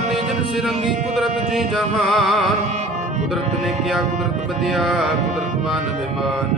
विधाते जिन सिरंगी कुदरत जी जहान। कुदरत ने किया कुदरत बदिया कुदरत मान बेमान।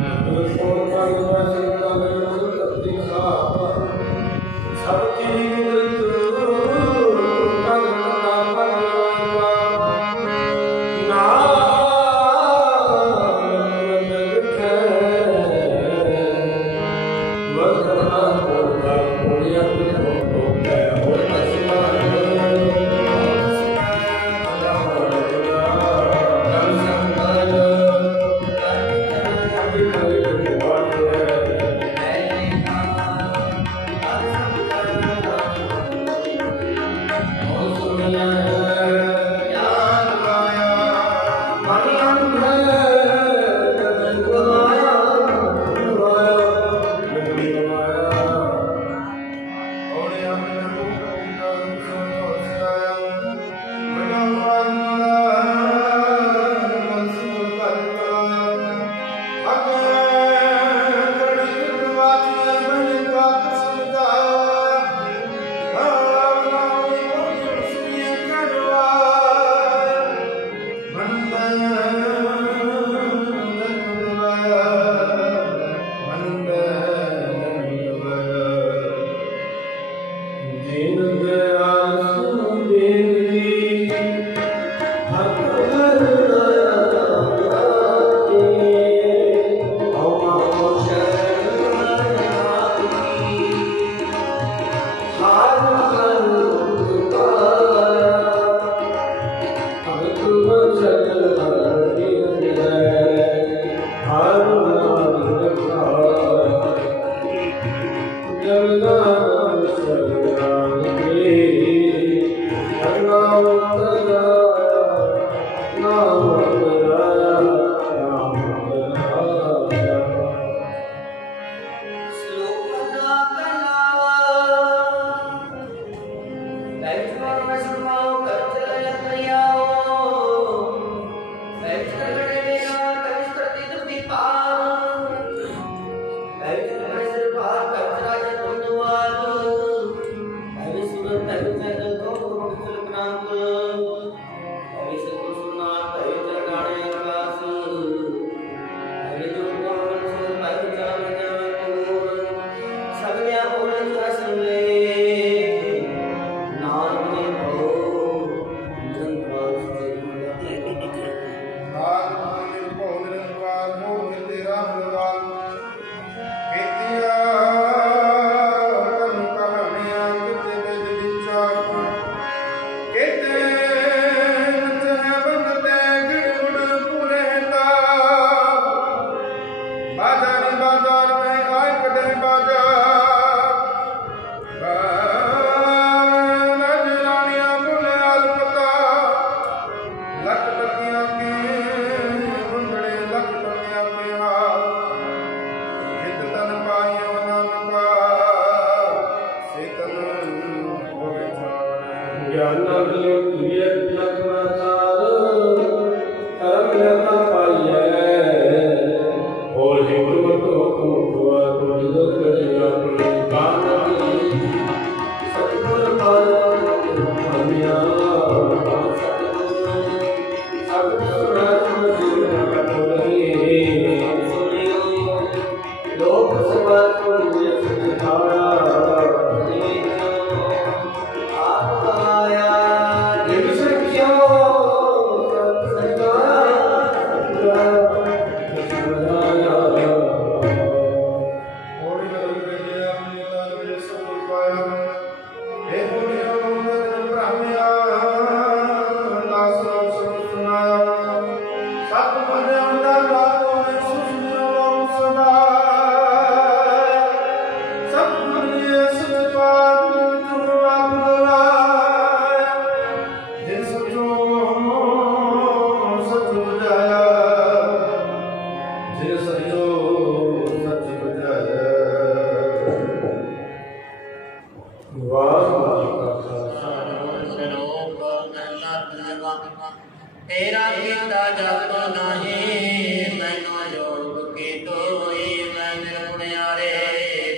तेरा कीता जप नहीं मैनू योग की तोई मैं निर्गुणियारे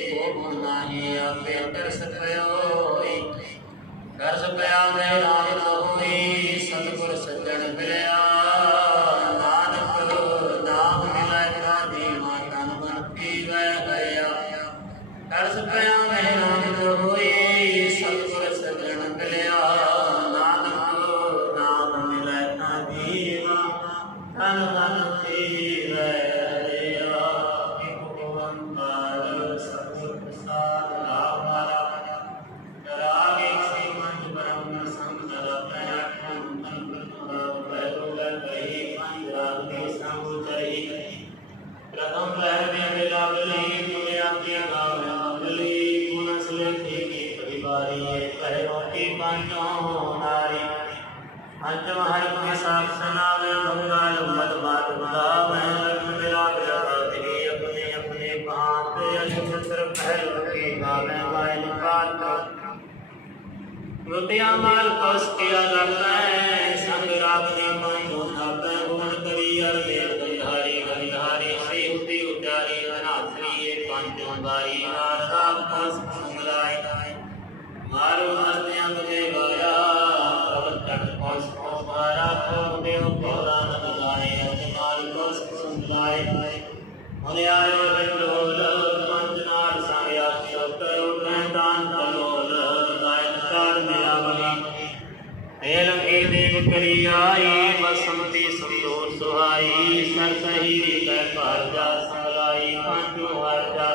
को गुण नहीं आपे तरस पयोई तरस पया मैं नाम पंचम हरि के साथ सनावे मंगल मत बात बतावे मेरा बेटा तेरी अपने अपने भांत अशुत्र पहल के गावे वायन पात्र रुपया माल कस किया करते संग रागनी मन उठाते गुण करी अर देव गंधारी श्री उठी उचारी अनाथरी पंचम बारी राग कस सुंदराई मारो हस्त्यां मुझे गाया प्रवचन कौश को मारा को देव पौराण लगाए अजमाल कौश सुंदराय मुने आयो रंडोल मंजनार सांग्या शोकरो दान कलोल गायन कार मेरा बली तेल के देव करी आई बसमती संतोष सुहाई सर सही कर पार जा संगलाई कांटो हर जा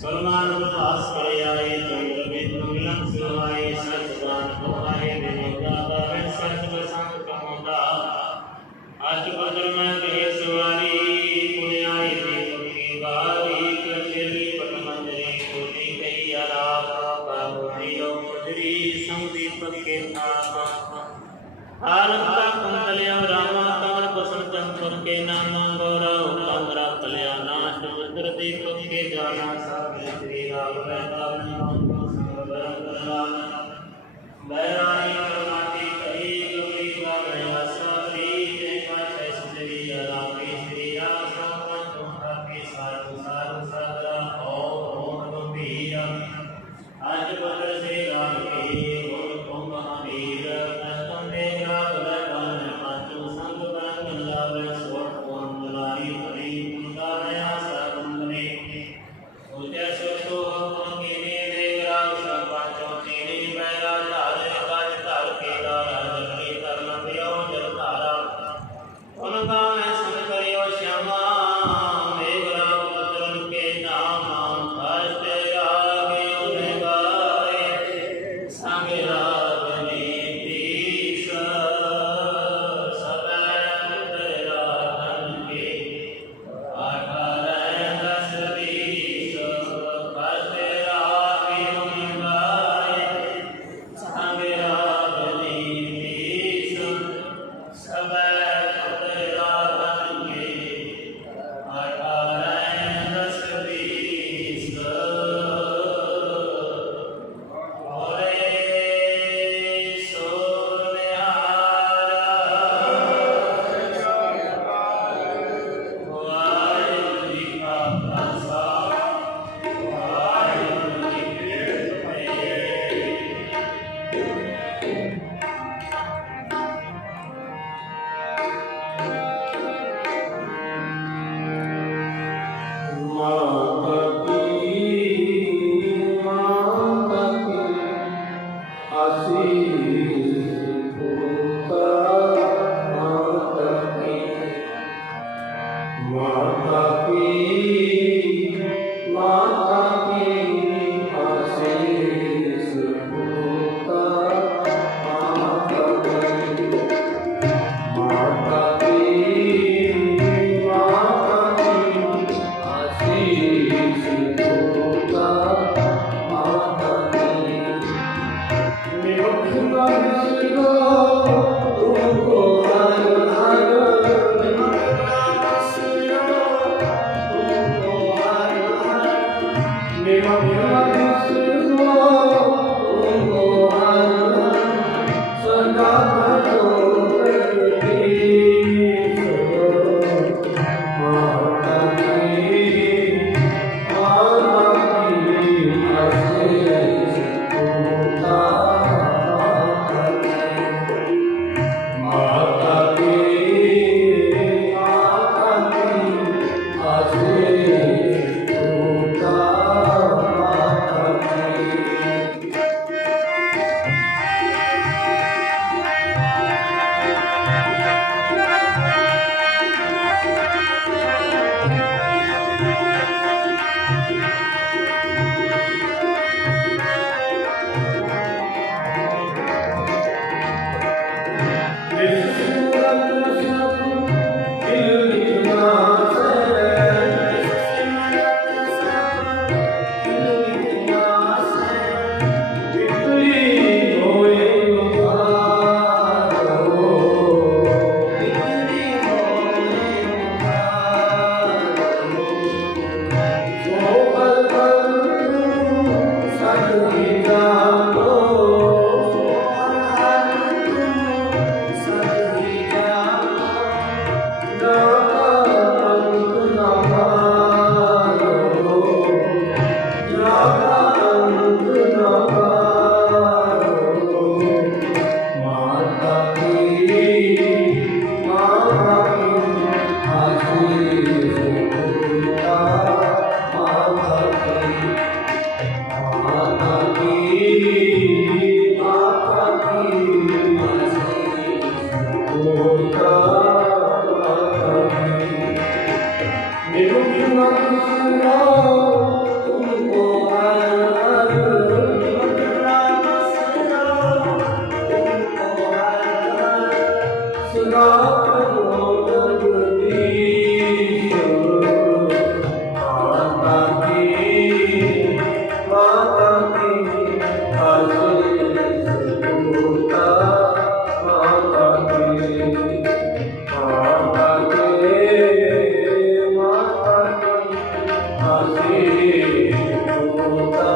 सुरमान पास करे आए चंद्र बिंदु मिलन सुहाई सतदान होए विनोदा सत बसंग कमोदा अष्टपत्र में कहे सवारी पुण्य आई देव की बारी कृष्ण पट मंजरी कोटि कही आलाप बाबुरियो मुजरी संदीपक के नाम आनंद कुंतलिया रामा कमल कुसुम चंद्र के नाम गौरव कमरा कल्याणा समुद्र दीपक के जाना श्री राम बैरानी माटी कही गौरी का वैसा श्री जय माता श्री रामी श्री आसा पंचों के साधु साधु सदा ओम गंभीर आज बदल श्री राम के ओम महावीर नस्तम देवरा बलवान पांचों संग बरंग लावे सोट ओम दुलारी हरि उनका नया सागंदने उज्जै सुतो मंगिनी देवरा पांचों तेरी बैरा ढाल काज ढाल के दारा जगनी तरन दियो जल धारा उनका मैं संग करियो श्यामा मेघरा पुत्रन के नाम कष्ट रागे उन्हें गाए संग रागनी तीस सदैव तेरा धन के अठारह दस बीस कष्ट रागे उन्हें गाए संग रागनी तीस सदैव तेरा धन के अठारह दस बीस ओरे वाहिगुरू जी का खालसा वाहिगुरू जी की फतेह। माता की आशीष होता माता की आशीष होता माता की माता की आशीष होता माता की निरुद्ध विष्णु तुमको हर हर तुमको हर हर निरुद्ध विष्णु तुमको हर हर सदा भजो जगदीश माता की आशीष होता माता की सदा करो जगदीश माता की आशीष होता माता की आशीष होता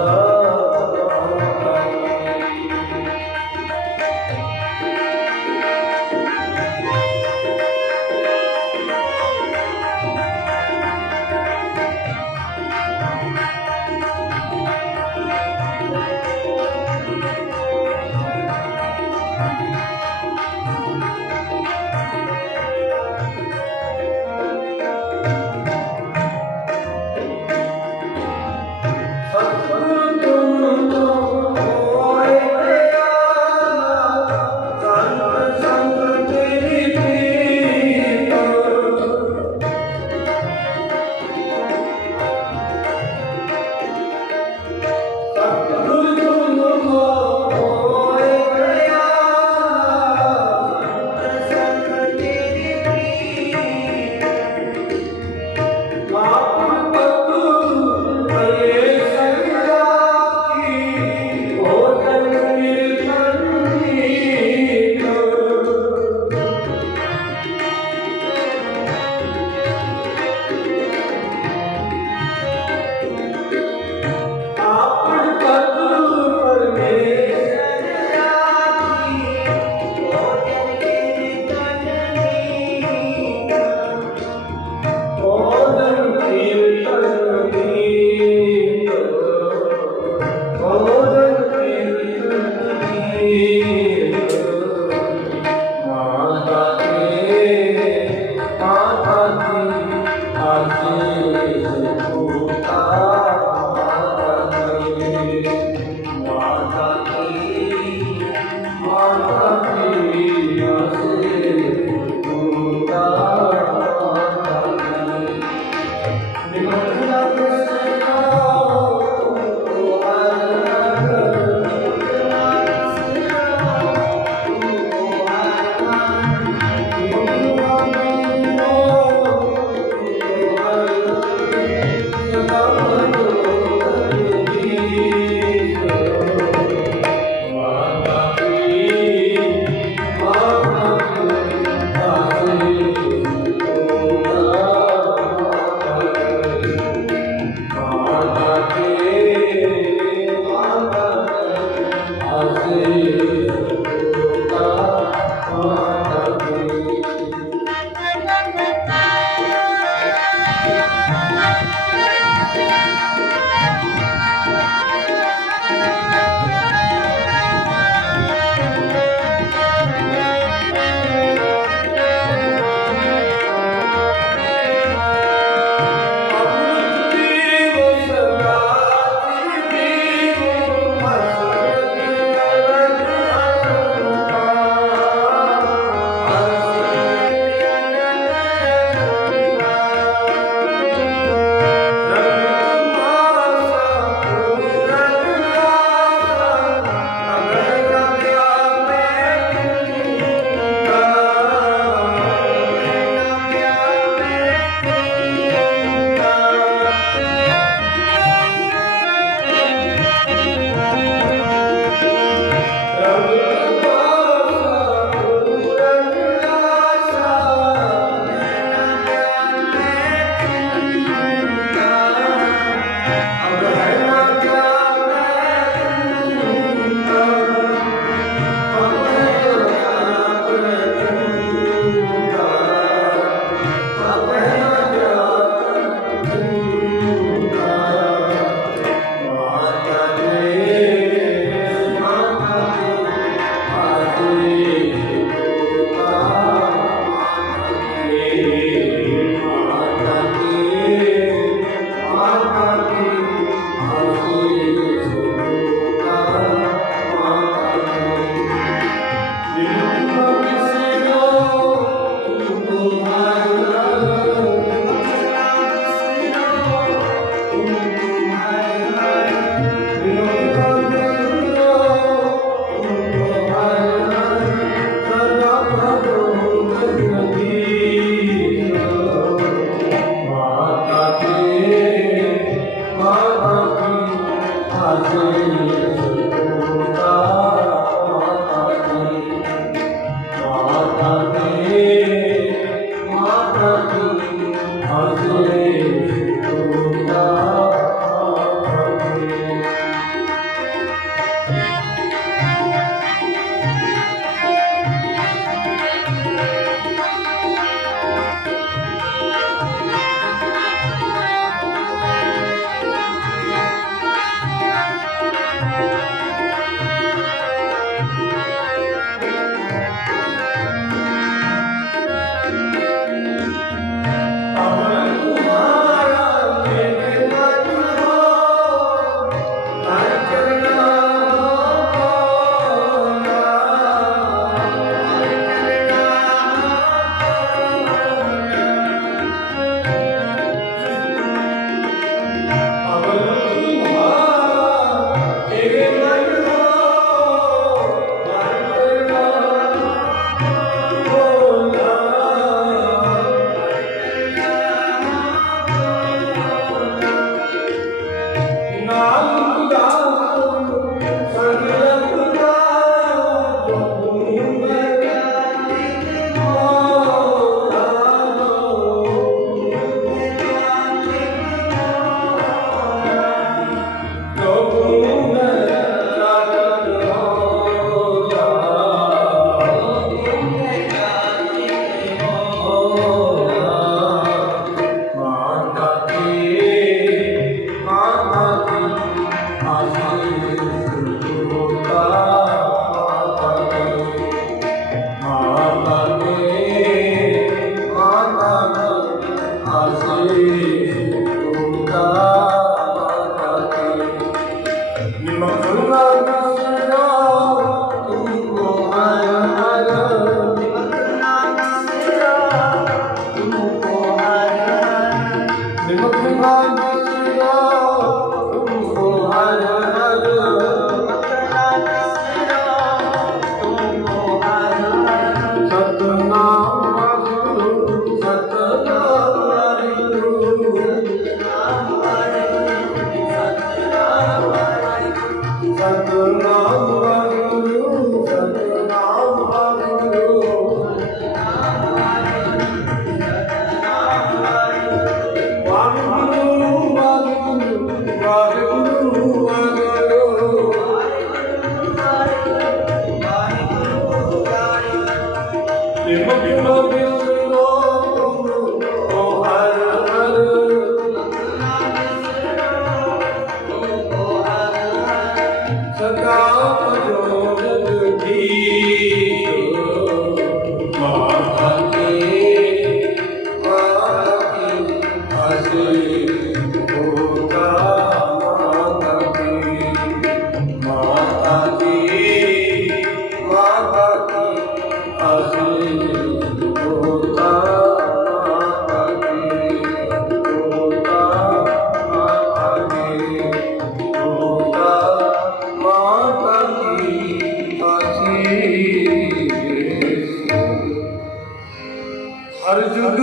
हर जुग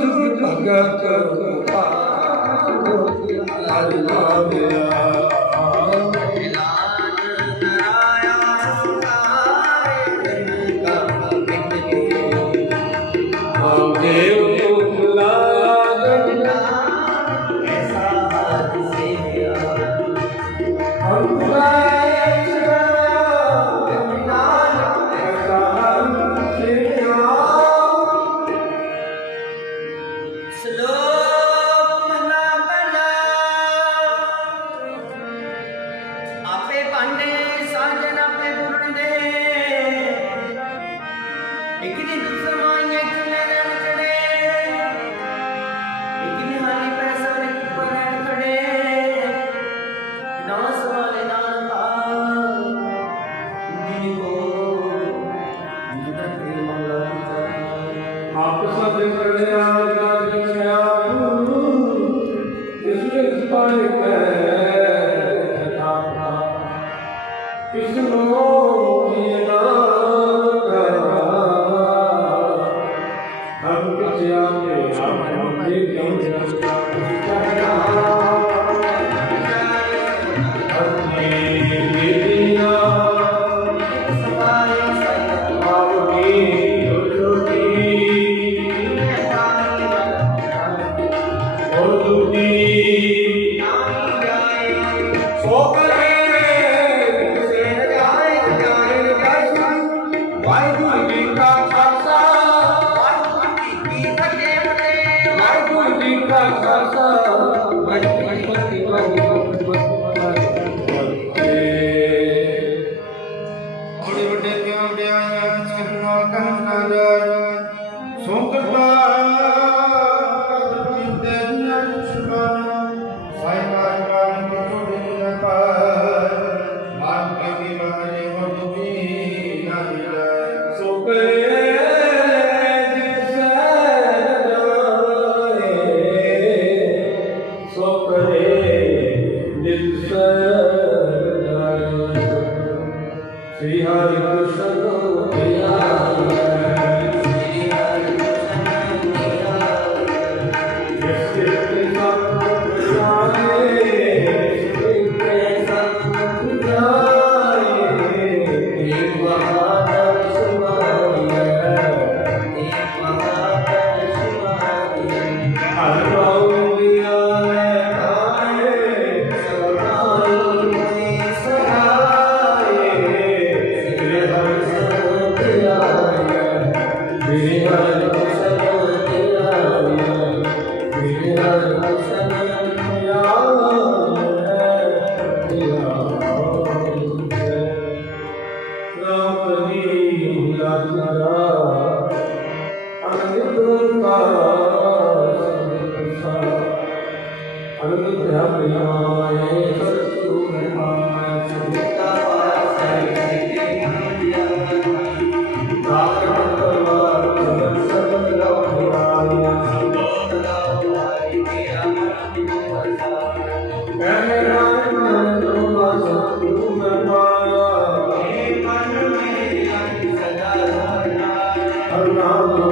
जुग भगत हर नाम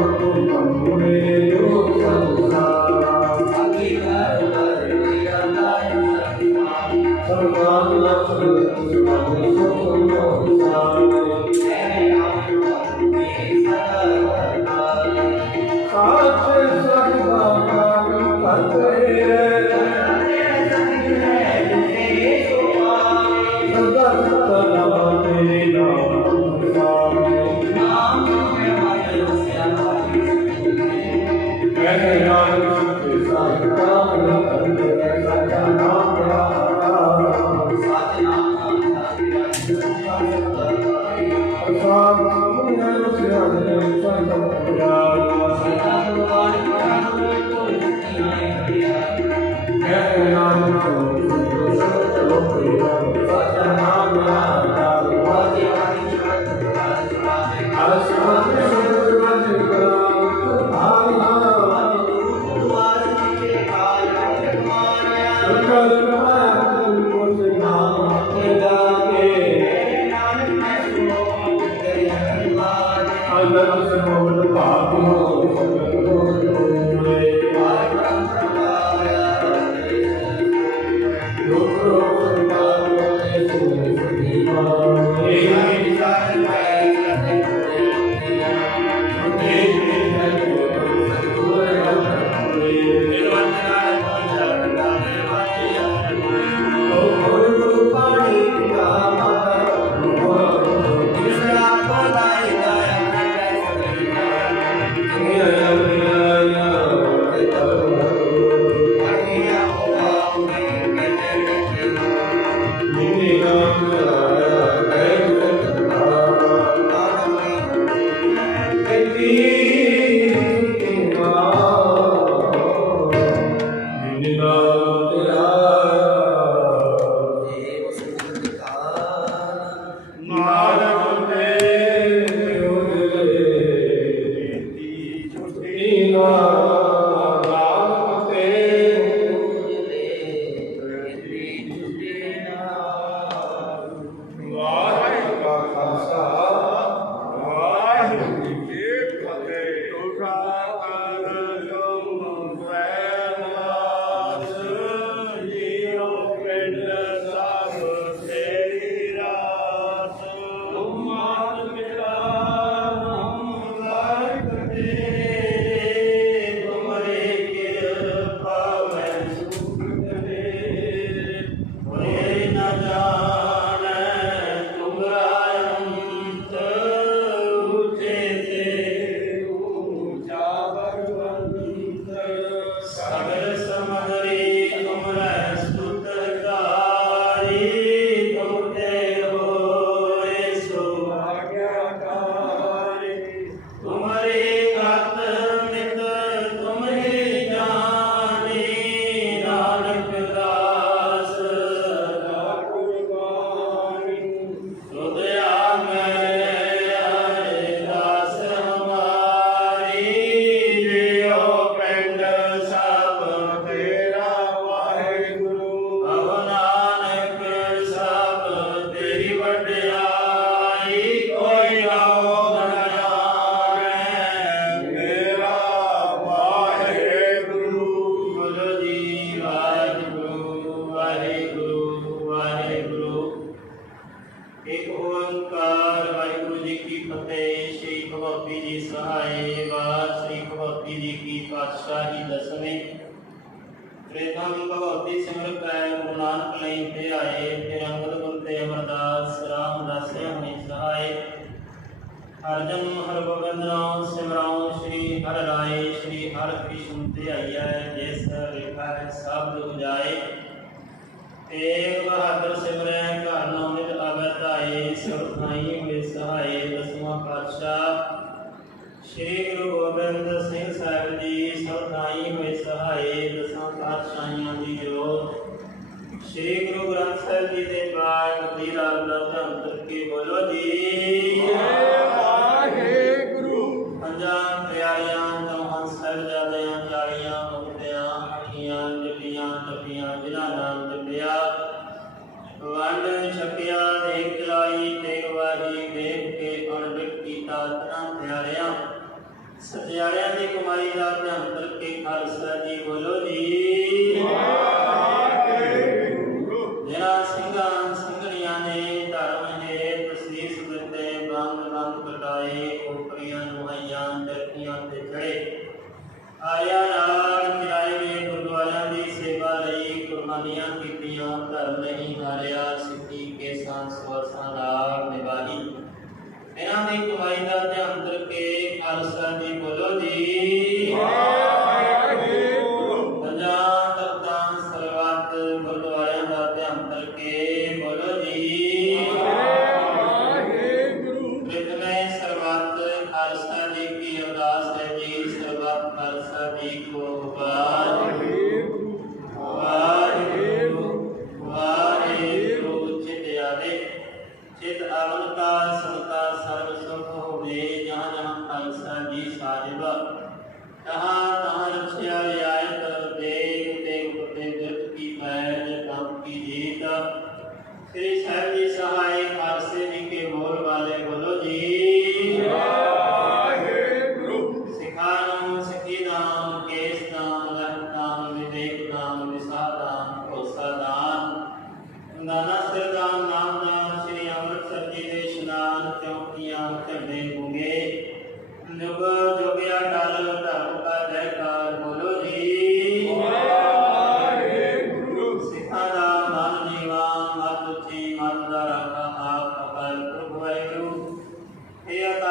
ਸਰਬੱਤ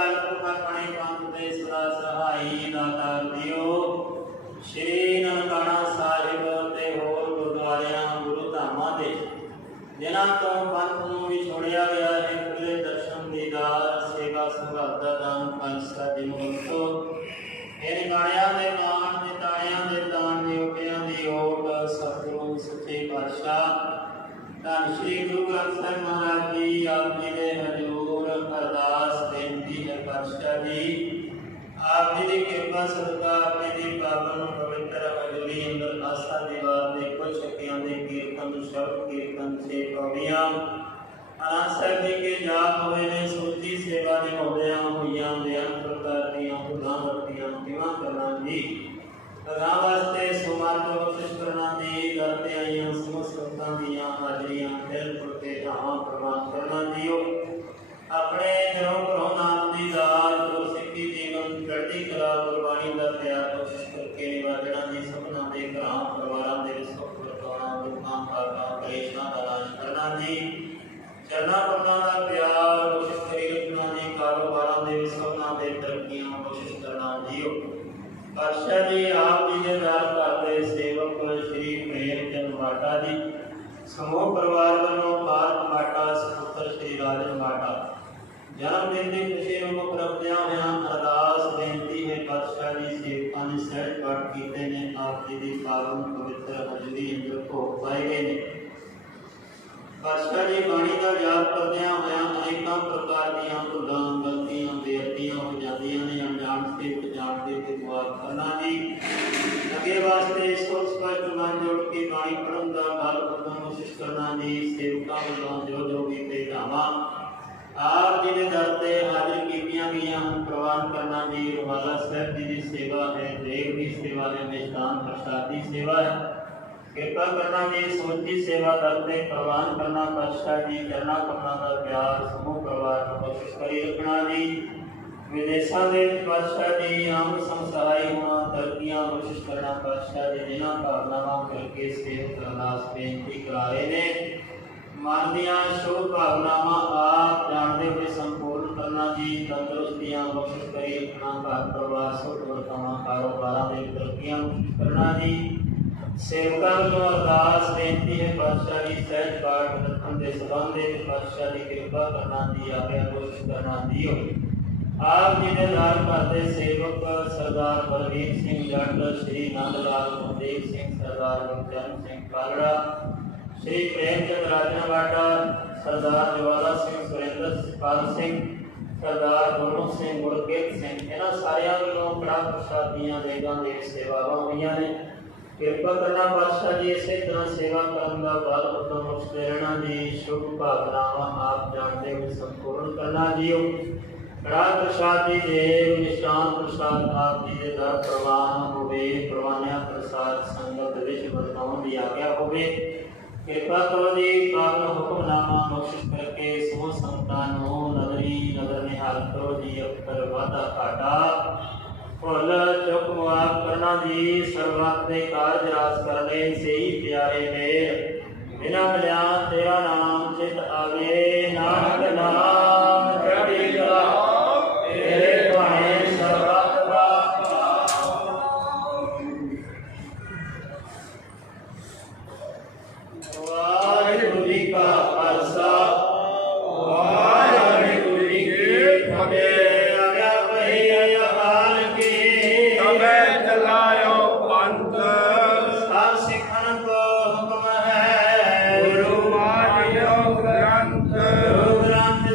ਅਕਾਲ ਆਪਣੇ ਪੰਥ ਦੇ ਸਦਾ ਸਹਾਈ ਦਾਤਾਰ ਦਿਓ। ਸ਼੍ਰੀ ਨਨਕਾਣਾ ਸਾਹਿਬ ਤੇ ਹੋਰ ਗੁਰਦੁਆਰਿਆਂ ਗੁਰੂ ਧਾਮਾਂ ਦੇ ਜਿਨ੍ਹਾਂ ਤੋਂ ਪੰਥ ਨੂੰ ਵਿਛੋੜਿਆ ਗਿਆ ਹੈ, ਖੁੱਲੇ ਦਰਸ਼ਨ ਦੀਦਾਰ ਸੇਵਾ ਸੰਭਾਲ ਦਾ ਦਾਨ ਪੰਜ ਸਾਡੀ ਮੁਕਤੋ ਇਹ ਗਾਣਿਆਂ ਦੇ ਮਾਣ ਦੇ ਤਾਣਿਆਂ ਦੇ ਤਾਣ ਦੇ ਉਪਿਆਂ ਦੀ ਓਟ ਸਤਿਗੁਰੂ ਸੱਚੇ ਪਾਤਸ਼ਾਹ ਧੰਨ ਸ਼੍ਰੀ ਗੁਰੂ ਗ੍ਰੰਥ ਸਾਹਿਬ ਮਹਾਰਾਜ ਜੀ ਆਪ ਜੀ ਦੇ ਹਜ਼ੂਰ ਅਰਦਾਸ ਬੇਨਤੀ ਹੈ। ਪਾਤਸ਼ਾਹ ਜੀ ਆਪ ਜੀ ਦੀ ਕਿਰਪਾ ਸਦਕਾ ਆਪਣੀ ਦੀ ਪਾਵਨ ਪਵਿੱਤਰ ਹਜ਼ੂਰੀ ਅੰਦਰ ਆਸਾ ਦੀਵਾਰ ਦੇ ਕੁਝ ਸ਼ਕੀਆਂ ਦੇ ਕੀਰਤਨ ਸ਼ਬਦ ਕੀਰਤਨ ਸੇ ਪੌੜੀਆਂ ਆਨੰਦ ਸਾਹਿਬ ਜੀ ਕੇ ਜਾਪ ਹੋਏ ਨੇ। ਸੋਚੀ ਸੇਵਾ ਨਿਭਾਉਂਦਿਆਂ ਹੋਈਆਂ ਬੇਅੰਤ ਪ੍ਰਕਾਰ ਦੀਆਂ ਹੁਦਾਂ ਵਰਤੀਆਂ ਕਿਵਾਂ ਕਰਨਾ ਜੀ ਅਗਾਂ ਵਾਸਤੇ ਸੁਮਰਤ ਬਖਸ਼ਿਸ਼ ਕਰਨਾ ਦੀ ਦਰ ਤੇ ਆਈਆਂ ਸਮਸਤ ਸੰਤਾਂ ਦੀਆਂ ਹਾਜ਼ਰੀਆਂ ਫਿਰ ਪੁਰਤੇ ਧਾਵਾਂ ਪ੍ਰਵਾਨ ਕਰਨਾ ਜੀਓ। ਆਪਣੇ ਘਰੋਂ ਘਰੋਂ ਨਾਮ ਦੀ ਦਾਤ ਗੁਰ ਸਿੱਖੀ ਜੀਵਨ ਚੜ੍ਹਦੀ ਕਲਾ ਗੁਰਬਾਣੀ ਦਾ ਪਿਆਰ ਬਖਸ਼ਿਸ਼ ਕਰਕੇ ਨਿਵਾਜਣਾ ਦੀ ਸਭਨਾਂ ਦੇ ਘਰਾਂ ਪਰਿਵਾਰਾਂ ਦੇ ਸੁੱਖ ਵਰਤਾਉਣਾ ਦੁੱਖਾਂ ਪਾਪਾਂ ਕਲੇਸ਼ਾਂ ਦਾ ਨਾਸ਼ ਕਰਨਾ ਜੀ। ਚਰਨਾਂ ਕਮਲਾਂ ਦਾ ਪਿਆਰ ਬਖਸ਼ਿਸ਼ ਕਰੀ ਰੱਖਣਾ ਜੀ। ਕਾਰੋਬਾਰਾਂ ਦੇ ਸਭਨਾਂ ਦੇ ਤਰੱਕੀਆਂ ਬਖਸ਼ਿਸ਼ ਕਰਨਾ ਜੀਓ। ਪਾਤਸ਼ਾਹ ਜੀ ਆਪ ਜੀ ਦੇ ਦਰ ਘਰ ਦੇ ਸੇਵਕ ਸ਼੍ਰੀ ਪ੍ਰੇਮ ਚੰਦ ਮਾਟਾ ਜੀ ਸਮੂਹ ਪਰਿਵਾਰ ਵੱਲੋਂ ਭਾਰਤ ਮਾਟਾ ਸਪੁੱਤਰ ਸ਼੍ਰੀ ਰਾਜਨ ਮਾਟਾ ਜਨਮ ਦਿਨ ਦੀ ਖੁਸ਼ੀ ਨੂੰ ਮੁੱਖ ਰੱਖਦਿਆਂ ਹੋਇਆਂ ਅਰਦਾਸ ਬੇਨਤੀ ਹੈ। ਪਾਤਸ਼ਾਹ ਜੀ ਸੇਵਕਾਂ ਨੇ ਸਹਿਜ ਪਾਠ ਕੀਤੇ ਨੇ, ਆਪ ਜੀ ਦੀ ਪਾਵਨ ਪਵਿੱਤਰ ਹਜ਼ੂਰੀ ਅੰਦਰ ਭੋਗ ਪਾਏ ਗਏ ਨੇ। ਪਾਤਸ਼ਾਹ ਜੀ ਬਾਣੀ ਦਾ ਯਾਦ ਕਰਦਿਆਂ ਹੋਇਆਂ ਅਨੇਕਾਂ ਪ੍ਰਕਾਰ ਦੀਆਂ ਭੁੱਲਾਂ ਗਲਤੀਆਂ ਬੇਅਦਬੀਆਂ ਹੋ ਜਾਂਦੀਆਂ ਨੇ। ਅਣਜਾਣ ਸੇਵਕ ਜਾਣਦੇ ਤੇ ਦੁਆ ਕਰਨਾ ਜੀ। ਅੱਗੇ ਵਾਸਤੇ ਸੋਚ ਸਪਸ਼ਟ ਮਨ ਜੋੜ ਕੇ ਬਾਣੀ ਪੜ੍ਹਨ ਦਾ ਬਲ ਉਦਮ ਕੋਸ਼ਿਸ਼ ਕਰਨਾ ਜੀ। ਸੇਵਕਾਂ ਵੱਲੋਂ ਜੋ ਵੀ ਭੇਟਾਵਾਂ ਆਪ ਜੀ ਦੇ ਦਰ ਤੇ ਹਾਜ਼ਰ ਕੀਤੀਆਂ ਗਈਆਂ ਹਨ ਪ੍ਰਵਾਨ ਕਰਨਾ ਜੀ। ਰਵਾਲਾ ਸਾਹਿਬ ਜੀ ਦੀ ਸੇਵਾ ਹੈ, ਦੇਗ ਦੀ ਸੇਵਾ ਹੈ, ਮਿਸ਼ਟਾਨ ਪ੍ਰਸ਼ਾਦ ਦੀ ਸੇਵਾ ਹੈ। ਕਿਰਪਾ ਕਰਨਾ ਜੀ ਸਮੁੱਚੀ ਸੇਵਾ ਕਰਦੇ ਪ੍ਰਵਾਨ ਕਰਨਾ। ਪਾਤਸ਼ਾਹ ਜੀ ਚਰਨਾਂ ਕਮਲਾਂ ਦਾ ਪਿਆਰ ਸਮੂਹ ਪਰਿਵਾਰ ਨੂੰ ਬਖਸ਼ਿਸ਼ ਕਰੀ ਰੱਖਣਾ ਜੀ। ਵਿਦੇਸ਼ਾਂ ਦੇ ਪਾਤਸ਼ਾਹ ਜੀ ਆਮ ਸੰਸਹਾਈ ਹੋਣਾ ਤਰੱਕੀਆਂ ਬਖਸ਼ਿਸ਼ ਕਰਨਾ। ਪਾਤਸ਼ਾਹ ਜੀ ਜਿਨ੍ਹਾਂ ਭਾਵਨਾਵਾਂ ਕਰਕੇ ਸੇਵਕ ਅਰਦਾਸ ਬੇਨਤੀ ਕਰਾਏ ਨੇ ਮਨ ਦੀਆਂ ਸ਼ੁਭ ਭਾਵਨਾਵਾਂ ਆਪ ਜਾਣਦੇ ਹੋਏ ਸੰਪੂਰਨ ਕਰਨਾ ਜੀ। ਤੰਦਰੁਸਤੀਆਂ ਬਖਸ਼ਿਸ਼ ਕਰੀ ਰੱਖਣਾ। ਘਰ ਪਰਿਵਾਰ ਸੁਖ ਵਰਤਾਉਣਾ ਕਾਰੋਬਾਰਾਂ ਦੇ ਤਰੱਕੀਆਂ ਕਰਨਾ ਜੀ। ਸੇਵਕਾਂ ਨੂੰ ਅਰਦਾਸ ਬੇਨਤੀ ਹੈ। ਪਾਤਸ਼ਾਹ ਜੀ ਸਹਿਜ ਪਾਠ ਰੱਖਣ ਦੇ ਸਬੰਧ ਵਿੱਚ ਪਾਤਸ਼ਾਹ ਦੀ ਕਿਰਪਾ ਕਰਨਾ ਦੀ ਆਗਿਆ ਕੋਸ਼ਿਸ਼ ਕਰਨਾ ਦਿਓ। ਆਪ ਜੀ ਦੇ ਦਰ ਘਰ ਦੇ ਸੇਵਕ ਸਰਦਾਰ ਬਲਵੀਰ ਸਿੰਘ ਜੱਟ ਸ਼੍ਰੀ ਨੰਦ ਲਾਲ ਗੁਰਦੇਵ ਸਿੰਘ ਸਰਦਾਰ ਗੁਰਚਰਨ ਸਿੰਘ ਕਾਲੜਾ ਸ਼੍ਰੀ ਪ੍ਰੇਮ ਚੰਦ ਰਾਜਨਾਵਾਟਾ ਸਰਦਾਰ ਜਵਾਲਾ ਸਿੰਘ ਸੁਰਿੰਦਰਪਾਲ ਸਿੰਘ ਸਰਦਾਰ ਗੁਰਮੁਖ ਸਿੰਘ ਗੁਰਕੀਰਤ ਸਿੰਘ ਇਹਨਾਂ ਸਾਰਿਆਂ ਵੱਲੋਂ ਕੜਾ ਪ੍ਰਸ਼ਾਦ ਦੀਆਂ ਦੇਗਾਂ ਦੇ ਸੇਵਾਵਾਂ ਹੋਈਆਂ ਨੇ। ਕਿਰਪਾ ਕਰਨਾ ਪਾਤਸ਼ਾਹ ਜੀ ਇਸੇ ਤਰ੍ਹਾਂ ਸੇਵਾ ਕਰਨ ਦਾ ਬਲ ਉਦਮ ਬਖਸ਼ਦੇ ਰਹਿਣਾ ਜੀ। ਸ਼ੁਭ ਭਾਵਨਾਵਾਂ ਆਪ ਜਾਣਦੇ ਹੋਏ ਸੰਪੂਰਨ ਕਰਨਾ ਜੀਓ। ਕੜਾ ਪ੍ਰਸ਼ਾਦ ਦੀ ਦੇਗ ਨਿਸ਼ਾਨ ਪ੍ਰਸ਼ਾਦ ਆਪ ਜੀ ਦੇ ਦਰ ਪ੍ਰਵਾਨ ਹੋਵੇ। ਪ੍ਰਵਾਨਿਆ ਪ੍ਰਸਾਦ ਸੰਗਤ ਵਿੱਚ ਵਰਤਾਉਣ ਦੀ ਆਗਿਆ ਹੋਵੇ। ਕਿਰਪਾ ਕਰੋ ਜੀ ਪਾਵਨ ਹੁਕਮਨਾਮਾ ਬਖਸ਼ਿਸ਼ ਕਰਕੇ ਸਮੂਹ ਸੰਗਤਾਂ ਨੂੰ ਨਜ਼ਰੀ ਨਜ਼ਰ ਨਿਹਾਲ ਕਰੋ ਜੀ। ਅਕਤਰ ਵਾਧਾ ਘਾਟਾ ਭੁੱਲ ਚੁੱਕ ਮੁਆਫ ਕਰਨਾ ਜੀ। ਸਰਬੱਤ ਦੇ ਕਾਰਜ ਰਾਸ ਕਰਨੇ ਸਹੀ ਪਿਆਰੇ ਮੇਰ ਬਿਨਾਂ ਮਿਲਿਆ ਤੇਰਾ ਨਾਮ ਚਿਤ ਆਵੇ। ਨਾਨਕ ਨਾਮ ਚੜ੍ਹਦੀ ਕਲਾ ਤੇਰੇ ਭਾਣੇ ਸਰਬੱਤ ਦਾ ਵਾਹਿਗੁਰੂ ਜੀ ਕਾ ਖਾਲਸਾ ਵਾਹਿਗੁਰੂ ਜੀ ਕੀ ਫਤਿਹ। ਗੁਰੂ ਗ੍ਰੰਥ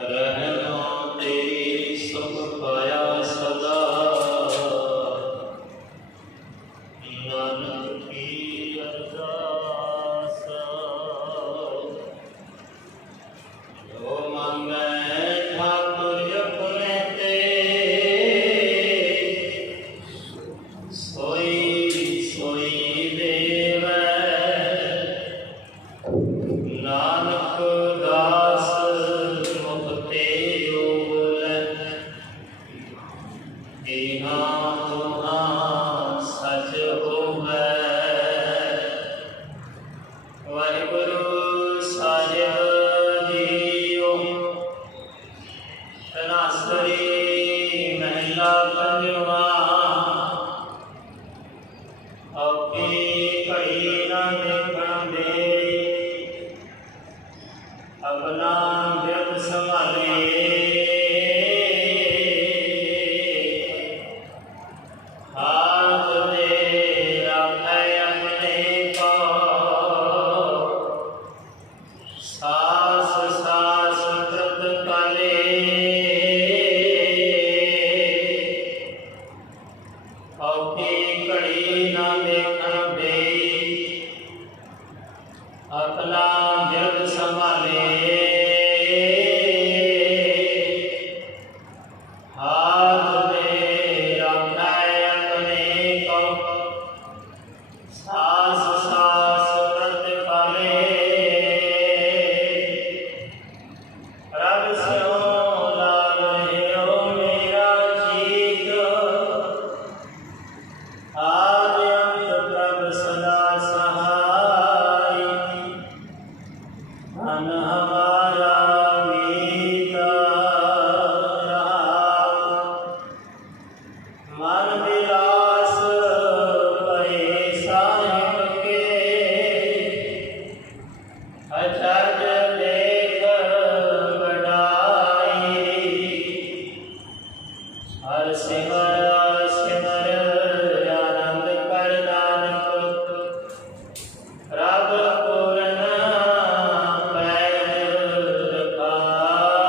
रहना तेरी सुख पाया सदा नानक की अरदास जो मांगै ठाकुर अपने ते सोई सोई देवै नानक दास मुक्ते बोलै इहा तुहा सच होवै वाहिगुरु साहिब जीओ तनासरी महला पंजवा अपनी घड़ी ना देखण दे अपना व्यर्थ संभाले हाथ दे राखै अपने को सास सास व्रत पाले औखी घड़ी ना देखण दे अपना व्यर्थ संभाले हाथ दे राखै अपने को सास सास व्रत पाले रब स्यों लाग रहियो मेरा जीत आदि अंत प्रभ सदा सहाय मन हमारा मीत रहाओ मन विलास भये साहिब के अचरज देख बढ़ाई हर सिमर सिमर आनंद कर नानक रब पूरन पैज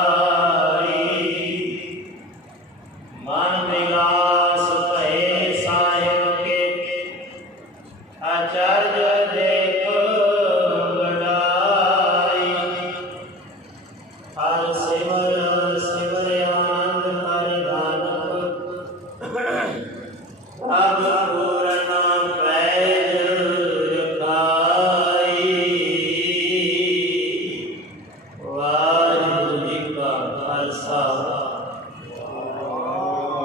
रखाई मन विलास भये साहिब के आचार्य देख बढ़ाई हर सिमर सिमर आनंद कर नानक रब पूरन पैज रखाई वाहिगुरू जी का खालसा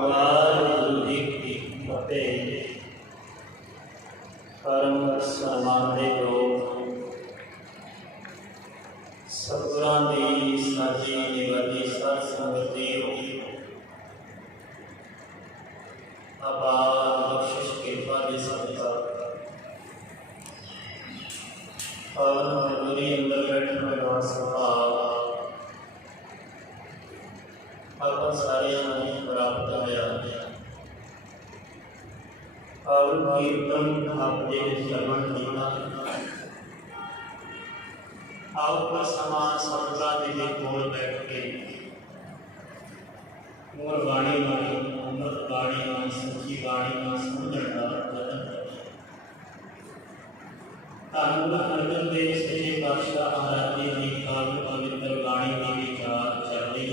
वाहिगुरू जी की फतेह परम सन्मानਦੇ ਲੋਕ ਸਤਿਗੁਰਾਂ ਦੀ ਸਾਜੀ ਨਿਵਰਤੀ ਸਾਧ ਸੰਗਤ ਦੀ ਅਪਾਰ ਬਖਸ਼ਿਸ਼ ਕਿਰਪਾ ਦੇ ਸਦਕਾ ਪਵਨ ਹਜ਼ੂਰੀ ਅੰਦਰ ਬੈਠਣ ਵਾਲਾ ਸੁਭਾਗ ਆਪਾਂ ਸਾਰਿਆਂ ਨੂੰ ਪ੍ਰਾਪਤ ਹੋਇਆ और कीर्तन आपने श्रवण किया आओ पर समान सतगा दे कोल बैठ के मोर बाणी बाणी अमृत बाणी बाणी सच्ची बाणी बाणी सुंदर धन अर्जन देव सच्चे पातशाह महाराज जी की काव्य पवित्र बाणी के विचार चल रही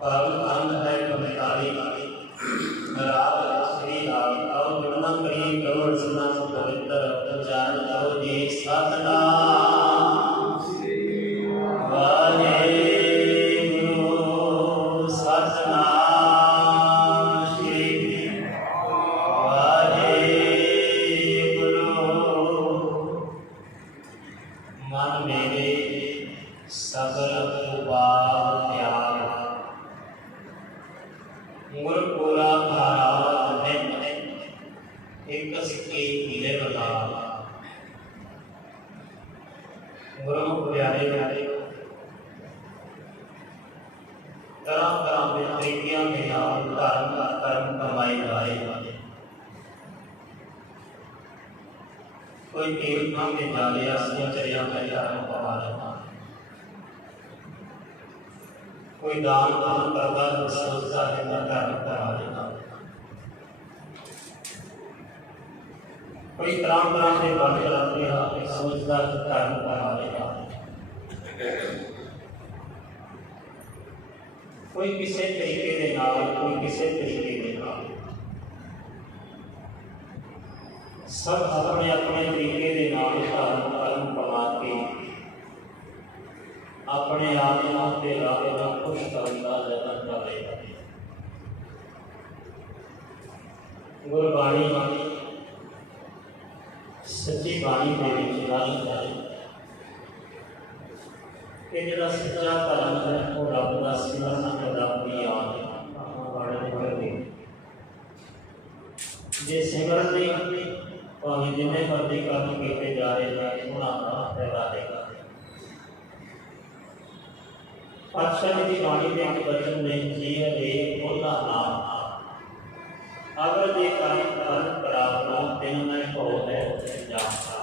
पावन अंग है 45 राग श्री राग और गुणना करी करोड़ सुना पवित्र उच्चारण करो जी सतनाम वाहेगुरु सतनाम श्री वाहेगुरु मन मेरे सगल उपाय त्याग मुरपुरा आराध में एक सिक्के हिले बता मुरम प्यारे प्यारे तरह तरह में तरीकियां में कर्म कमाई जाए कोई तीर्थों में जा लिया संचर्या में कर्म कमा लेता कोई दान दान करता सोचता है मैं धर्म करा देता, कोई तरह तरह के बल कराते हैं सोचता है धर्म करा देता, कोई किसी तरीके दे नाल कोई किसी तरीके दे नाल सब अपने अपने तरीके दे नाल धर्म कर्म कमा के अपने आत्मा के राह में खुश करने का यत्न कर रहे हैं। गुरबाणी सच्ची बाणी के विच गल है कि जिहड़ा सच्चा धर्म है वो रब का सिमरन है, रब की याद बाणी करते जे सिमरन नहीं भावें जिन्ने मर्जी कर्म किए जा रहे हैं उन्होंने फैला देगा। पातशाह जी की बाणी में एक वचन ने जी है बोला नाम अगर जे कर्म करावना दिन में हो है जाता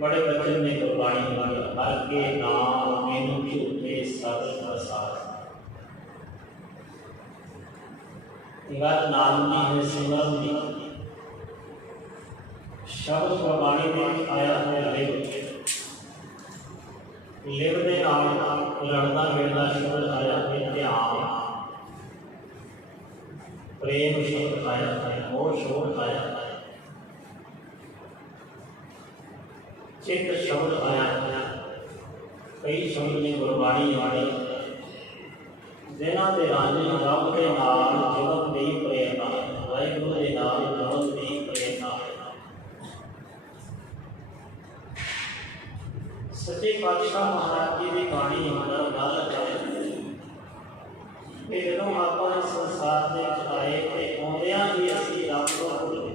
बड़े वचन ने गुरबाणी में हर के नाम मैनू झूठे सब प्रसाद गल नाम नहीं है सिमरन नहीं शब्द गुरबाणी में आया है लिव दे नाम लड़ना मिलना शब्द आया है ध्यान प्रेम शब्द आया है मोह शब्द आया है चित्त शब्द आया है कई शब्द ने गुरबाणी वाले जिन्हां दे राजी रब दे नाल जुगत दी प्रेरणा वाहिगुरू दे नाल जुगत दी प्रेरणा सच्चे पातशाह महाराज जी की बाणी अंदर गल है कि जदों आपां इस संसार दे विच आए ते आउंदियां ही असीं रब को भुल गए।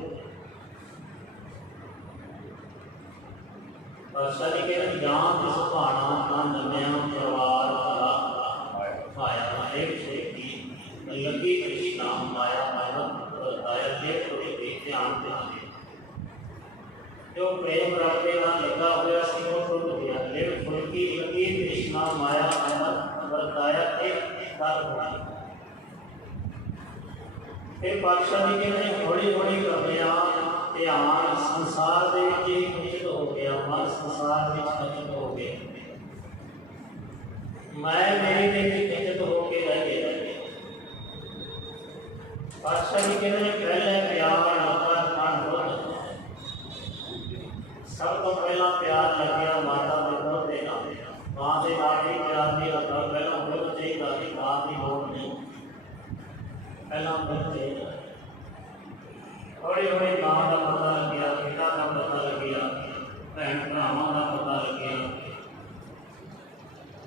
पातशाह जी कहते जां तिस भाणा ना नव्या परवार भला माया एक छेकी लगी कृष्णा माया माया बताया जे थोड़ी दे ध्यान दे जो प्रेम रब के नाल लगा हुआ सी वो टुट गया लिव फुलकी लगी कृष्णा माया माया बताया एक कर हुआ। फिर पातशाह जी कहते हौली हौली करनिया ध्यान संसार दे विच ही खचित हो गया मन संसार विच खचित हो गया मैं मेरे दे विच खचित होके रह गया। पातशाह जी कहते पहले प्यार लगा खान रोज सब तो पहला प्यार लग गया माता के दुध देना मां के नाल ही प्यार नहीं लगता पहला दुध चाहिए थी मां की लोड़ नहीं पहला दुध चाहिए हौली हौली मां का पता लग गया पिता का पता लग गया भैन भरावां का पता लग गया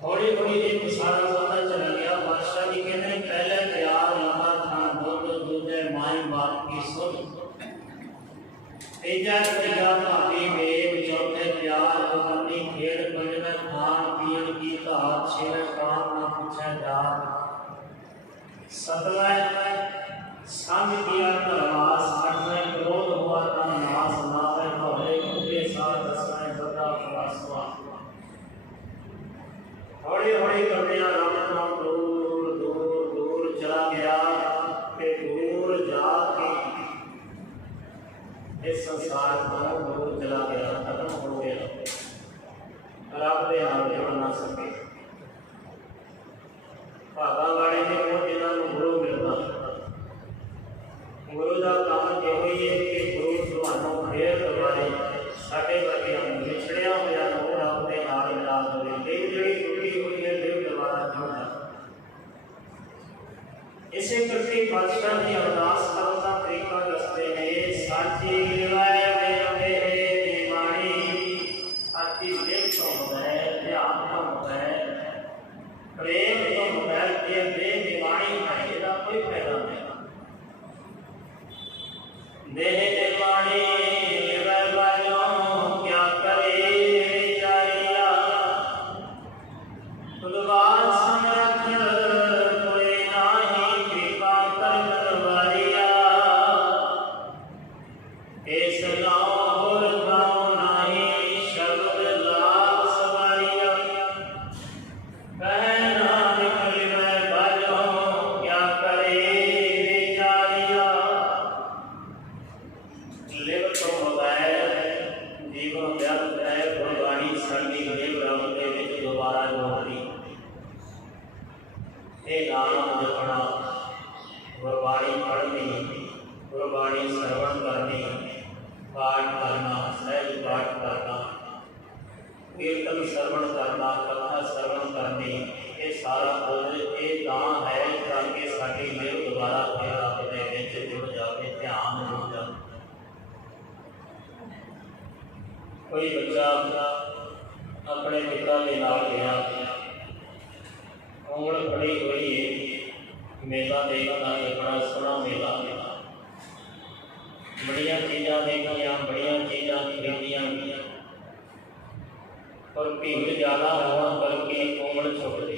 हौली हौली एक सारा पता चल गया। बादशाह जी कहते पहले प्यार लगा था दुध दूजे माई बाप की सुध तेजा तेजा भाभी वेद चौथे प्यार अपनी खेड़ पंजवें खान पीन की धात छेवें काम न पूछे जात सतवें संग किया धर्मास आठवें क्रोध हुआ तन नाश नावें भवरे उनके साथ दसवें सदा प्रवासवा। हौली हौली करने राम नाम दूर दूर दूर चला गया के दूर जाके इस संसार को दूर चला गया खत्म हो गया रब दे नाल जुड़ ना सके। भागा वाले ने वो जिन्होंने गुरु मिलता गुरु का काम यो ही है कि गुरु तुहानू फेर दोबारे साडे वर्गियां विछड़िया होया नूं रब दे नाल मिला देवे दिल जिहड़ी टुटी हुई है दिल दोबारा जुड़ जाए। इसे करके बादशाह जी अरदास करने का तरीका दसते हैं साची लिवाए मेरे वाणी साची दिल तो है ध्यान तो है प्रेम तो है ये बेदीवानी है इसका कोई फायदा नहीं देह दीवानी लिवाए वालों क्या करे जारिया खुदवान संरख कोई नाही कृपा कर दरबारिया इस लाहौर गाँव नाही शब्द लाभ सवारिया कह कीर्तन श्रवण करना, कथा श्रवण करनी, ये सारा कुछ ये ਤਾਂ है ताकि साडी मेल दोबारा फिर रब दे विच जुड़ जाए, ध्यान जुड़ जाए। कोई बच्चा अपने पिता के नाल गया, उमड़ बड़ी हुई है, मेला देखना है, बड़ा सोहना मेला, बड़िया चीज़ां देखिया, बड़िया चीज़ां खरीदियां, पर भीड़ ज़्यादा होने करके उमड़ छुट गई।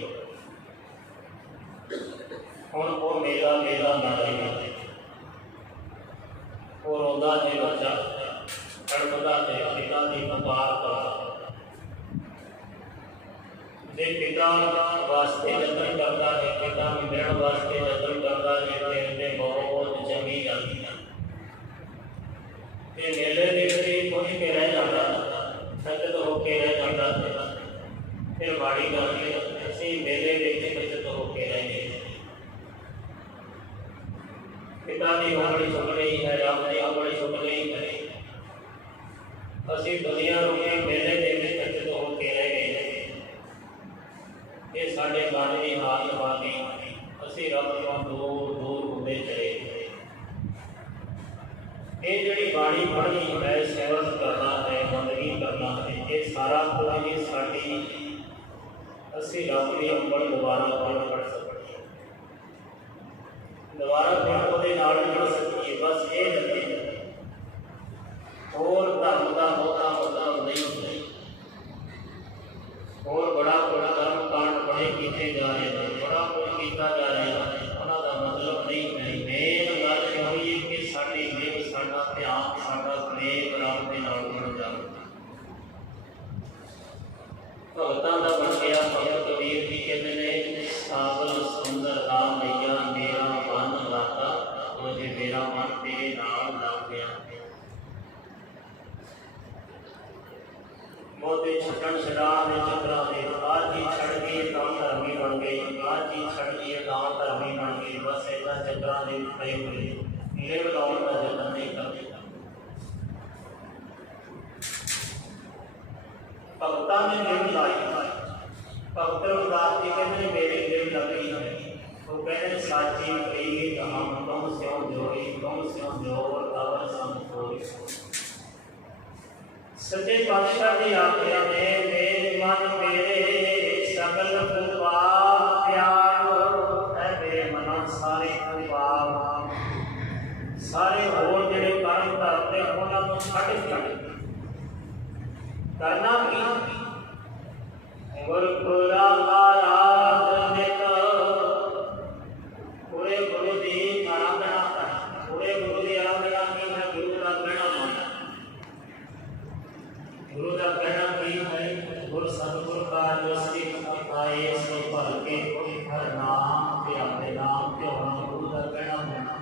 हुण वो मेला मेला ना रही, वो रोंदा है बच्चा, तड़पदा है, पिता की पुकार करदा, जे पिता वास्ते जतन करता है, पिता मिलण वास्ते जतन करता है, फिर बहुत चंगी जाती है। ये मेले देखते पहुँच के रह जाता, सचत होके रह जाता, फिर माड़ी गल है असीं मेले देखे सचत होके रह गए। पिता की उंगली छुट गई है, रब की उंगली छुट गई है, असीं दुनिया रूपी मेले देखे सचत होके रह गए। ये साढ़े मन की हालत वाली, असीं रब तो दूर दूर होते चले। ये जी बाणी पढ़नी है, सेवन करना है, बंदगी करना है, ये सारा कुछ ही साड़ी असी रब की उम्र दोबारा फिर पढ़ सकते, दोबारा फिर वो जुड़ सकती। बस ये नहीं और धर्म का बहुता मतलब नहीं होता, और बड़ा बड़ा कर्म कांड बड़े किए जा रहे हैं, बड़ा कुछ किया जा रहा है, उन्होंने मतलब नहीं है। मेन गल यही है कि साड़ी मेल, साडा ध्यान, साडा प्रेम रब दे नाल जुड़ जाए। भगतां दा बन गया भगत कबीर जी कहते ने, सावल सुंदर राम मैया मेरा मन लाता, मुझे मेरा मन तेरे नाल लग गया। मोती छटन शराब में चक्रा दे, आज ही छड़ गई तां धर्मी बन गई, आज ही छड़ गई तां धर्मी बन गई। बस इतना चक्रा दे पए हुए ये बताने का जतन नहीं करते। भगतां ने लिव लाई, भगत रविदास जी कहते मेरी लिव लगी है, वो कहते साची प्रेमी कहा तुम स्यों जोड़ी, तुम स्यों जोर तवर संग होई। सच्चे पातशाह जी आखिया ने, मेरे मन मेरे सकल कुपाप त्याग है, मेरे मना सारे कुपाप, सारे होर जिहड़े कर्म करते उन्हां नूं छड्ड करना की गुरपुरा आराधनिक, पूरे गुरु की आराधना कर, पूरे गुरु की आराधना की है, गुरु का कहना मानना। गुरु का कहना की है, गुरु सतगुरु का जो श्री आए सो भर के हर नाम के अपने नाम के होना, गुरु का कहना मानना।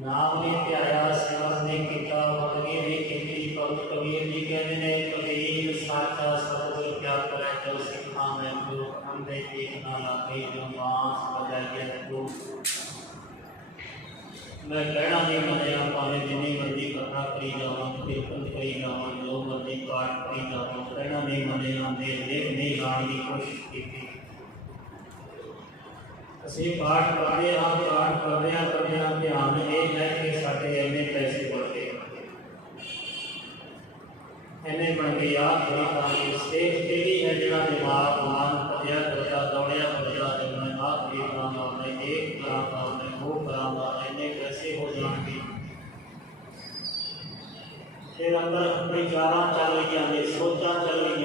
नाम ने प्यारा सेवन ने किया, बंदगी ने की। भगत कबीर जी कहते हैं, कबीर साचा सतगुरु क्या करे, जो सिखा में जो अंधे देखना लागे, जो बांस बजाइए तो मैं कहना नहीं मनिया, भावे जिन्नी मर्जी कथा करी जावा, कीर्तन करी जावा, जो मर्जी पाठ करी जावा, कहना नहीं मनिया, देख नहीं लाने की कोशिश की। ਅਸੀਂ पाठ करते हाँ, पाठ करते ध्यान ये है कि साढ़े इन्ने पैसे बढ़ गए, इन्ने बन गए यार स्टेज पर ही है जो दिमाग मन पतिया करता दौड़िया करता जब मैं आप ये कराँगा, मैं एक कराँगा, मैं वो कराँगा, इन्ने पैसे हो जाएंगे। फिर अंदर विचारां चल गई, सोचा चल गई।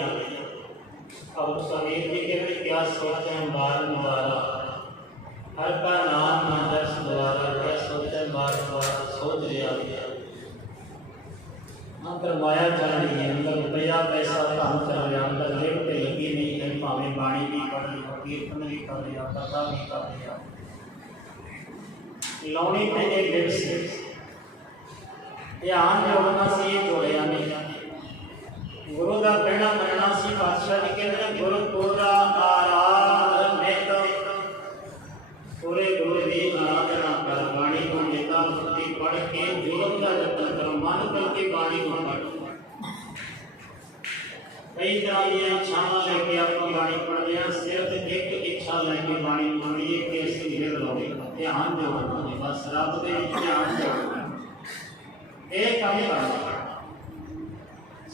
अब कबीर जी कहते क्या सोचें बार दोबारा, हर का नाम न दर्श द्वारा, क्या सोचें बार द्वारा, सोच लिया गया। अंदर माया चल रही है, अंदर रुपया पैसा काम चल रहा, अंदर लिव पे लगी नहीं है, भावें बाणी भी पढ़ लिया, कीर्तन भी कर लिया, कथा भी कर लिया, लौनी पे एक लिव से ध्यान जोड़ना सी, जोड़िया नहीं। गुरु का कहना मनना सी, पातशाह जी कहते हैं गुरु पूरा आराधनिक, पूरे गुरु की आराधना कर, बाणी को नेता पढ़ के जुड़न का जतन करो, मन करके बाणी को पढ़ो। कई तरह की इच्छावां लेके आप बाणी पढ़ते हैं, सिर्फ एक इच्छा लेके बाणी पढ़नी है कि असं गिर लगे ध्यान जोड़ना है, बस रब के ध्यान जोड़ना एक काम करना।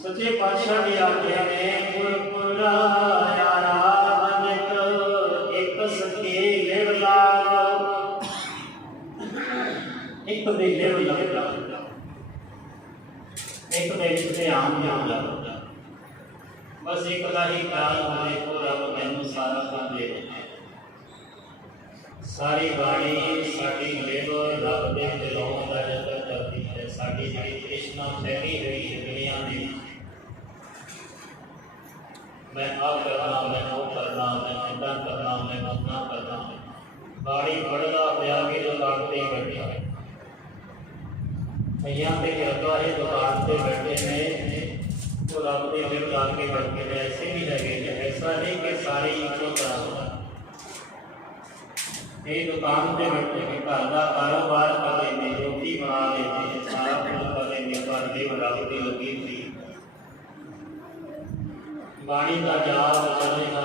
सच्चे पातशाह की आज्ञा ने पुरपुरा यारा अनक एक सके लेव लाग एक दे लेव लगदा एक दे ध्यान जोड़ना, बस एक का ही ख्याल होने को रब मैनू सारा काम दे देना। सारी बाणी साडी लेव रब दे दिलों का जतन करती है। साडी जिहड़ी तृष्णा फैली हुई है दुनिया में, मैं आप करना, मैं वो करना, मैं इदा करना, मैं उतना करना, बाणी पढ़दा होया भी दुकान पे बैठा है, कईयां ते करदा है दुकान पे बैठे ने तो रब के दिल जाके बैठे ने। ऐसे भी लगे कि ऐसा नहीं कि सारे इको तरह होगा, ये दुकान पे बैठे के घर का कारोबार कर लेंगे, रोटी बना लेते, सारा कुछ कर लेंगे, घर के रब की लगी हुई बाणी का जाप चलेगा।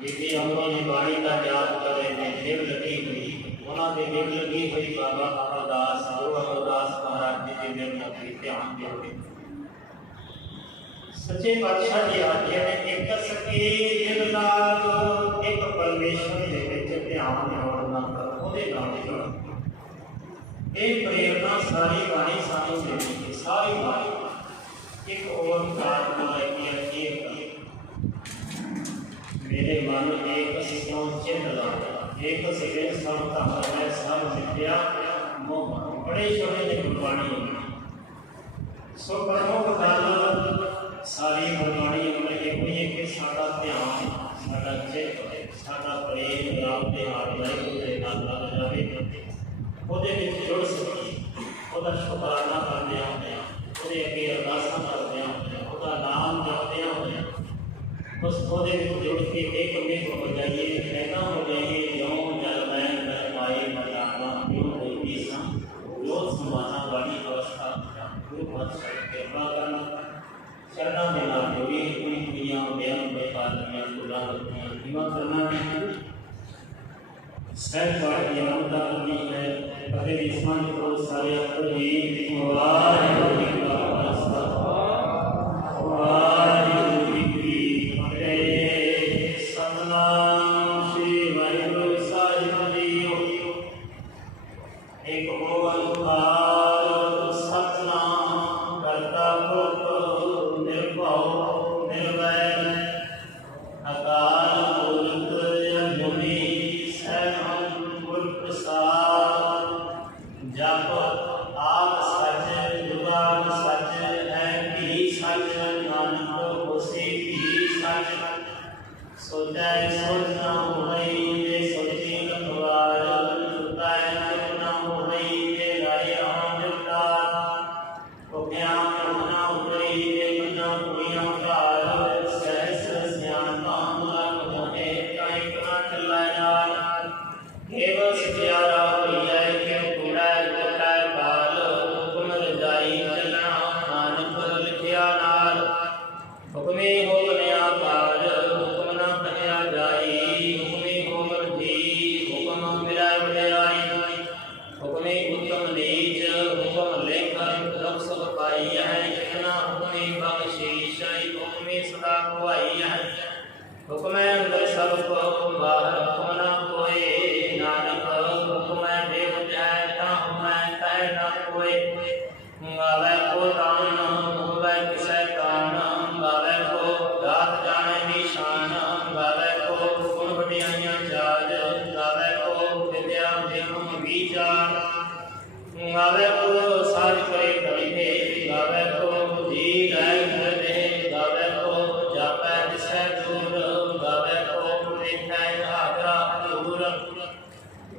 बीबी अमरों ने बाणी का जाप करे ने दिल लगी हुई, उन्होंने दिल लगी हुई बाबा अमरदास गुरु अमरदास महाराज जी के दिल लगी ध्यान जोड़े। सच्चे पातशाह जी आज्ञा ने एक सके दिल लाग एक परमेश्वर दे विच ध्यान जोड़ना कर ओदे नाम जोड़ना। ये प्रेरणा सारी बाणी सानू देती है, सारी बाणी एक ओंकार को लेके मेरे मन एक सियों चिन्ह लागा, एक सिरे सब धन है सब विद्या मोह। बड़े छोटे ने गुरबाणी सो प्रमुख गल सारी गुरबाणी में एक ही कि साडा ध्यान साडा चित्त साडा प्रेम रब दे हाथ वाहिगुरू दे नाल लग जावे, ओदे विच जुड़ सके, ओदा शुकराना करदे होंदे ओदे अगे अरदासां करदे होंदे ओदा नाम जपदे होंदे बस ओदे विच जुड़ के एक में हो जाइए, कहना हो जाइए जो जल मैं नरमाई मजाना जो होती सा जो समाना वाली अवस्था गुरु पातशाह कृपा करना। चरणा में नाम जोड़ी अपनी दुनिया बेअन बेपालियां खुदा रखना हिम्मत करना है। सहज पाठ की अमृता करनी है, पहले इस्मान को सारे अपनी वाहिगुरू जी का खालसा वाहिगुरू जी की फतेह। सतनाम श्री वाहिगुरू साहिब जी। एक ओंकार सतनाम करता पुरख निर्भव निर्वैर अकाल मूर्त अजूनी सहम गुर प्रसाद। जप आप सच जुगान सच है भी सच नानक होसी भी सच। सोचै सोच न होई जे सोची लखवार, सुतै चुप न होई जे लाए आन जगतार। भुखिया न होई जे मना कुड़ियां घार, सहस सियाणपा लख मोहे काई ना चलै नाल। केवल सत्यारा होइए कि कूड़ै कोटै काल, हुक्म रजाई चलना नानक लिखिया नाल। हुक्मे हुक्म आकार हुक्म न कहया जाई, हुक्मे हुक्म जी हुक्म मिलै वड्याई। हुक्मे उत्तम नीच हुक्म लेखन रब सब पाई है, इतना हुक्मे बख्शीश हुक्मे सदा खुआई है। हुक्म अंदर सब को बाहर हुक्म न कोय, नानक हुक्म देव जाय ता हुक्म तय न कोय। गावे को तान होवे किसै कान, गावे को गात जाने निशान, गावे को गुण वड्याइयां चाज, गावे को विद्या विक्रम विचार। गावे को साज करे करिहे, गावे को जी लै घर दे, गावे को जापै दिसै दूर, गावे को देखै आगरा दूर।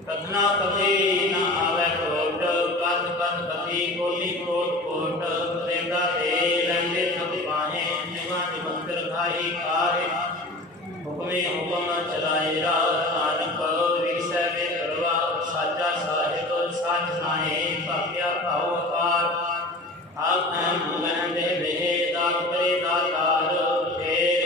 कथना कथी न आवे कोट, कथ कथ कथी कोटि कोट कोट। देगा दे लंगे थक पाहे, निवा निमंत्र खाई खाए। हुक्मे हुक्म चलाए राह, नानक विरसै में करवा। साचा साहिब साच नाहे, भाग्या भाव अपार। आप महन दे बेहे दात करे दातार, फेर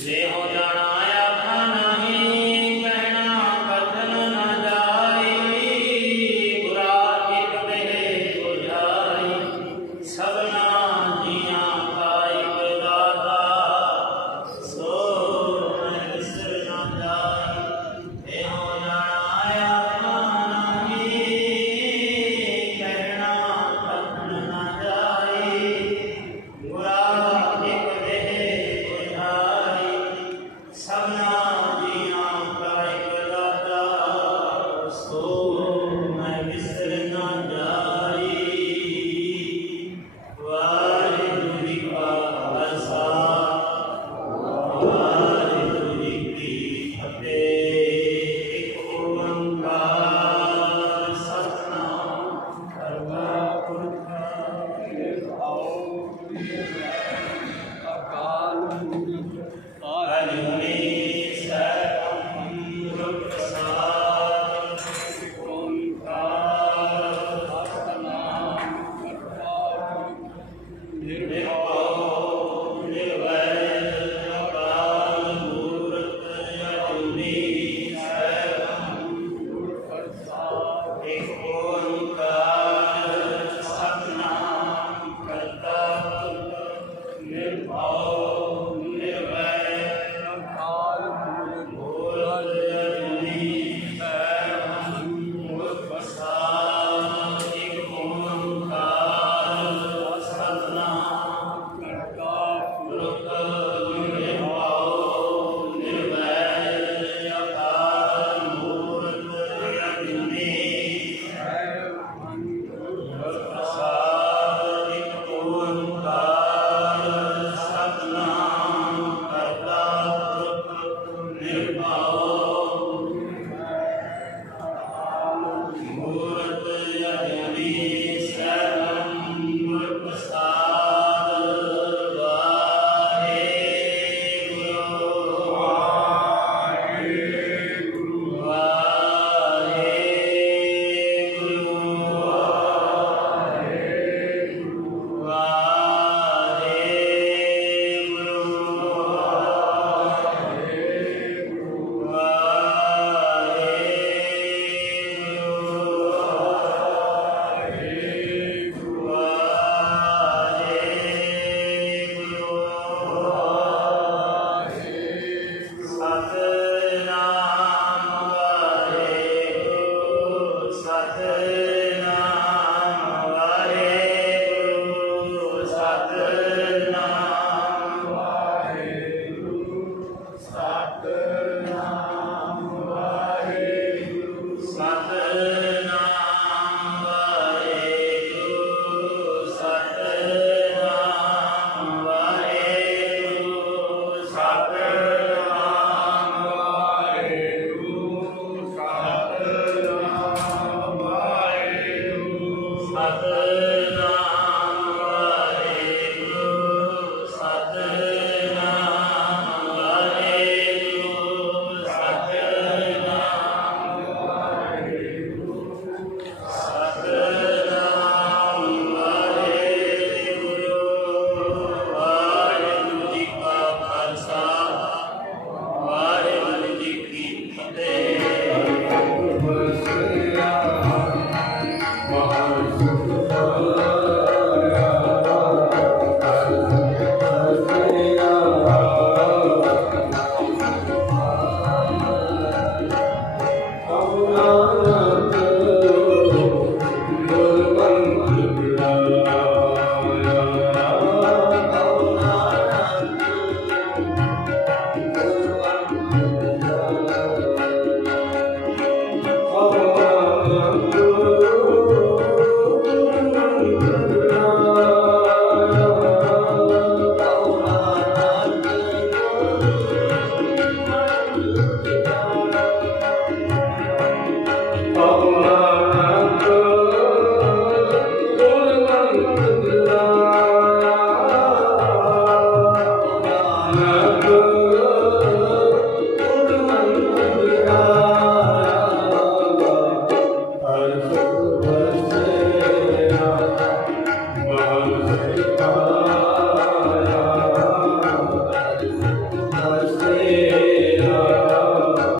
ਜੇ ਹੋ ਜਾਣਾ ਆਖਾ ਨਹੀਂ, ਕਹਿਣਾ ਕਥਨ ਨਾ ਜਾਈ। ਬੁਰਾ ਇਕ ਦੇਹ ਬੁਝਾਈ, ਸਭਨਾ ਜੀਆਂ ਕਾ ਇਕ ਦਾਤਾ। ਸੋ ਮੈਂ ਵਿਸਰ ਨਾ ਜਾਈ। ਜੇ ਹੋ ਜਾਣਾ ਆਖਾ ਨਹੀਂ, ਕਹਿਣਾ ਕਥਨ ਨਾ ਜਾਈ। ਬੁਰਾ ਇਕ ਦੇਹ ਬੁਝਾਈ, ਸਭਨਾ ਜੀਆਂ ਕਾ ਇਕ ਦਾਤਾ। ਸੋ ਮੈਂ ਵਿਸਰ ਨਾ ਜਾਈ। ਵਾਹਿਗੁਰੂ ਜੀ ਕਾ ਖਾਲਸਾ, ਵਾਹਿਗੁਰੂ ਜੀ ਕੀ ਫਤਿਹ। ਇਕ ਓੰਕਾਰ ਸਤਿਨਾਮ ਕਰਤਾ ਪੁਰਖ ਅਜੂਨੀ ਸੈਭੰ ਗੁਰ ਪ੍ਰਸਾਦਿ। ਓੰਕਾਰ ਸਤਿਨਾਮ ਕਰਤਾ ਪੁਰਖ ਨਿਰਭਉ